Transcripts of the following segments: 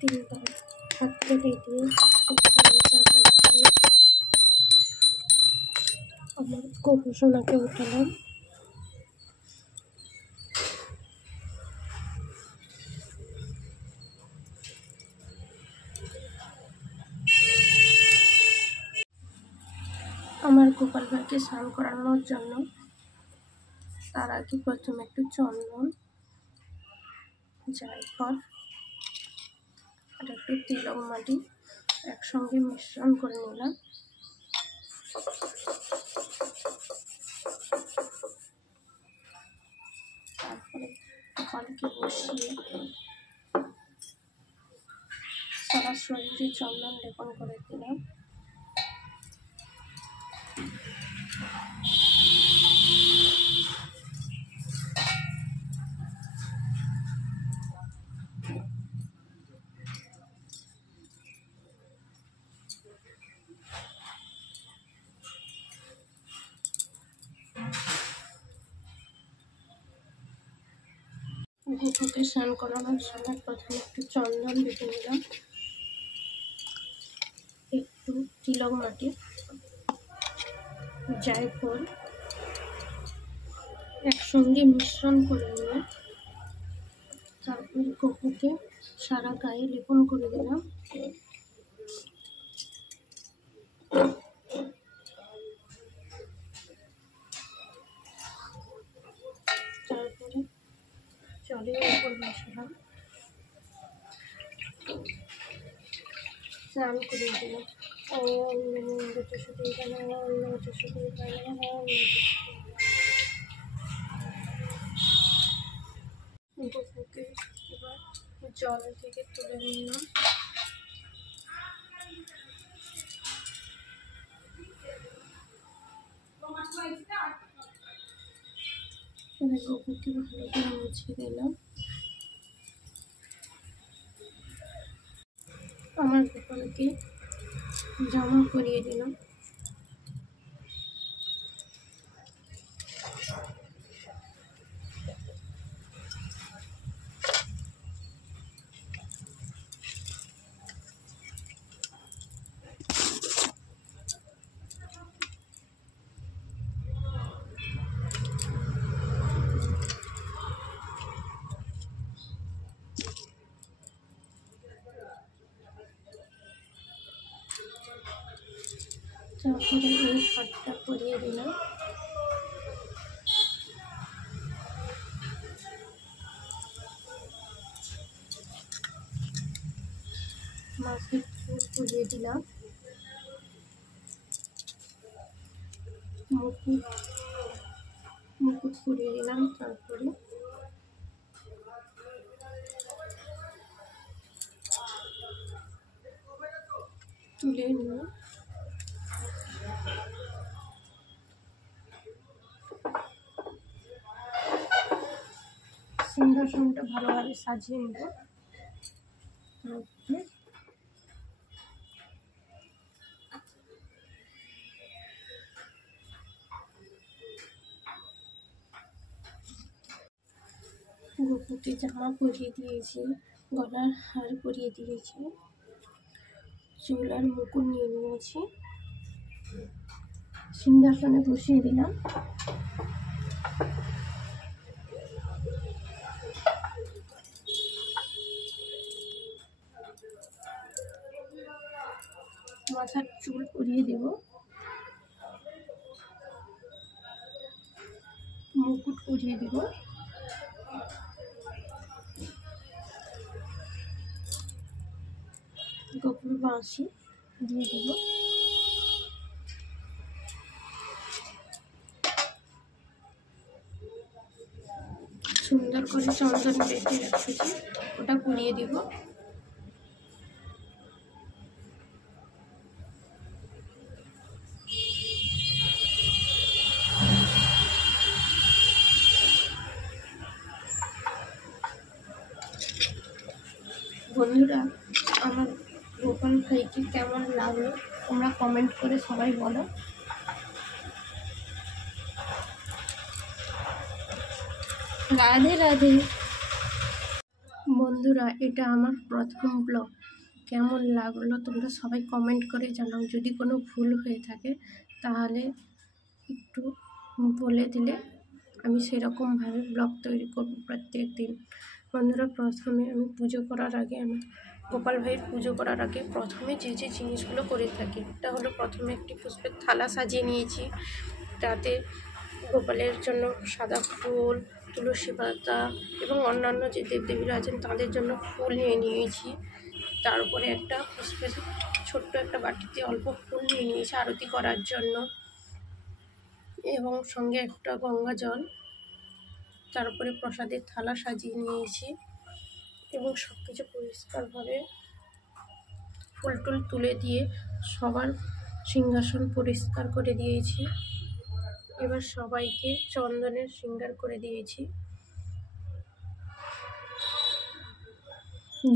তিনবার হাত কেটে দিয়ে আমার গোপোষণাকে উঠালাম। আমার গোপাল ভাইকে স্নান করানোর জন্য তার আগে প্রথমে একটু চন্দন, জায়ফল আর একটু তিলক মাটি একসঙ্গে মিশ্রণ করে নিলাম। তারপরে গোপালকে বসিয়ে সারা শরীরে চন্দন লেপন করে দিলাম। গোপুকে স্নান করানোর সময় প্রথমে একটু চন্দন বেটে নিলাম, একটু তিলক মাটি, জায়ফল একসঙ্গে মিশ্রণ করে নিয়ে তারপর গোপুকে সারা গায়ে লেপন করে দিলাম। তারপরে জলের উপর বসালাম, স্নান করে দিলাম। গোপুকে এবার জল থেকে তুলে নিলাম। গোপুকে ভালো করে মুছে দিলাম। আমার গোপালকে জামা পরিয়ে দিলাম। তারপরে এই হাতটা পরিয়ে দিলাম। মাথায় চুল পরিয়ে দিলাম, মুকুট পরিয়ে দিলাম। তারপরে তুলে নিয়ে সিংহাসনটা ভালোভাবে সাজিয়ে নেব। গোপুকে জামা পরিয়ে দিয়েছি, গলার হার পরিয়ে দিয়েছি, চুল আর মুকুট নিয়ে নিয়েছি, সিংহাসনে বসিয়ে দিলাম। মাথার চুল পরিয়ে দেব, মুকুট পরিয়ে দেব, গোপুর বাঁশি দিয়ে দেব। সুন্দর করে চন্দন বেটে রেখেছি, ওটা পরিয়ে দেব। বন্ধুরা, আমার গোপাল ভাইকে কেমন লাগলো তোমরা কমেন্ট করে সবাই বলো। রাধে রাধে বন্ধু। বন্ধুরা, এটা আমার প্রথম ব্লগ। কেমন লাগলো তোমরা সবাই কমেন্ট করে জানাও। যদি কোনো ভুল হয়ে থাকে তাহলে একটু বলে দিলে আমি সেরকমভাবে ব্লগ তৈরি করব প্রত্যেক দিন। বন্ধুরা, প্রথমে আমি পুজো করার আগে, আমি গোপাল ভাইয়ের পুজো করার আগে প্রথমে যে যে জিনিসগুলো করে থাকি, এটা হলো প্রথমে একটি পুষ্পের থালা সাজিয়ে নিয়েছি। তাতে গোপালের জন্য সাদা ফুল, তুলসী পাতা এবং অন্যান্য যে দেবদেবীরা আছেন তাদের জন্য ফুল নিয়ে নিয়েছি। তারপরে একটা পুষ্পের ছোট্ট একটা বাটিতে অল্প ফুল নিয়ে নিয়েছি আরতি করার জন্য, এবং সঙ্গে একটা গঙ্গা জল। তারপরে প্রসাদের থালা সাজিয়ে নিয়েছি এবং সব কিছু পরিষ্কারভাবে ফুল টুল তুলে দিয়ে সবার সিংহাসন পরিষ্কার করে দিয়েছি। এবার সবাইকে চন্দনের শৃঙ্গার করে দিয়েছি।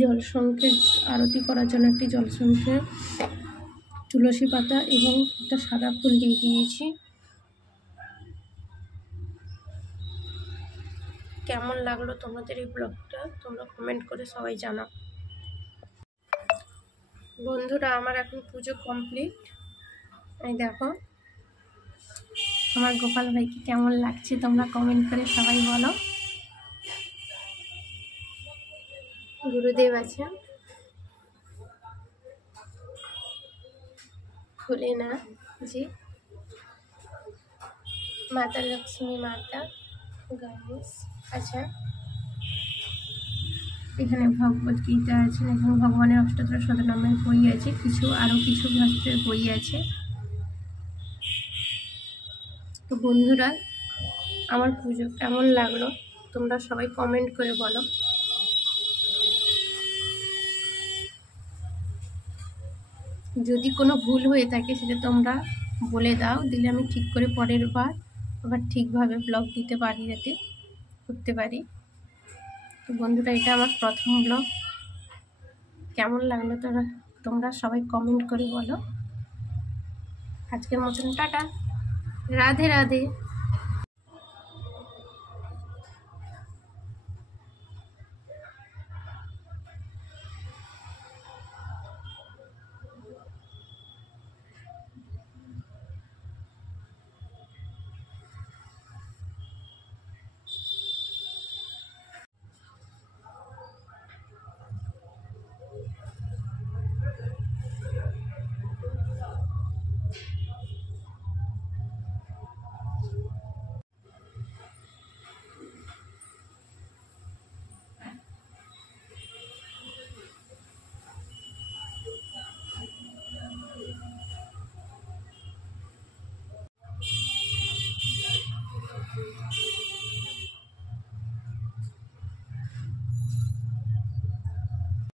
জলশঙ্খে আরতি করার জন্য একটি জলশঙ্খে তুলসী পাতা এবং একটা সাদা ফুল দিয়ে দিয়েছি। কেমন লাগলো তোমাদের এই ব্লগটা তোমরা কমেন্ট করে সবাই জানাও। বন্ধুরা, আমার এখন পুজো কমপ্লিট। এই দেখো আমার গোপাল ভাইকে কেমন লাগছে তোমরা কমেন্ট করে সবাই বলো। গুরুদেব আছেন, ভোলেনাথ জি, মাতা লক্ষ্মী, মাতা গণেশ আচ্ছা, এখানে ভগবত গীতা আছে, এখানে ভগবানের অষ্টোত্তর শতনামের বই আছে, আরও কিছু শাস্ত্রের বই আছে। তো বন্ধুরা, আমার পুজো কেমন লাগলো তোমরা সবাই কমেন্ট করে বলো। যদি কোনো ভুল হয়ে থাকে সেটা তোমরা বলে দাও, দিলে আমি ঠিক করে পরের বার আবার ঠিকভাবে ব্লগ দিতে পারি, যাতে করতে পারি। তো বন্ধুরা, এটা আমার প্রথম ব্লগ। কেমন লাগলো তোমরা সবাই কমেন্ট করে বলো। আজকের মতন টাটা, রাধে রাধে।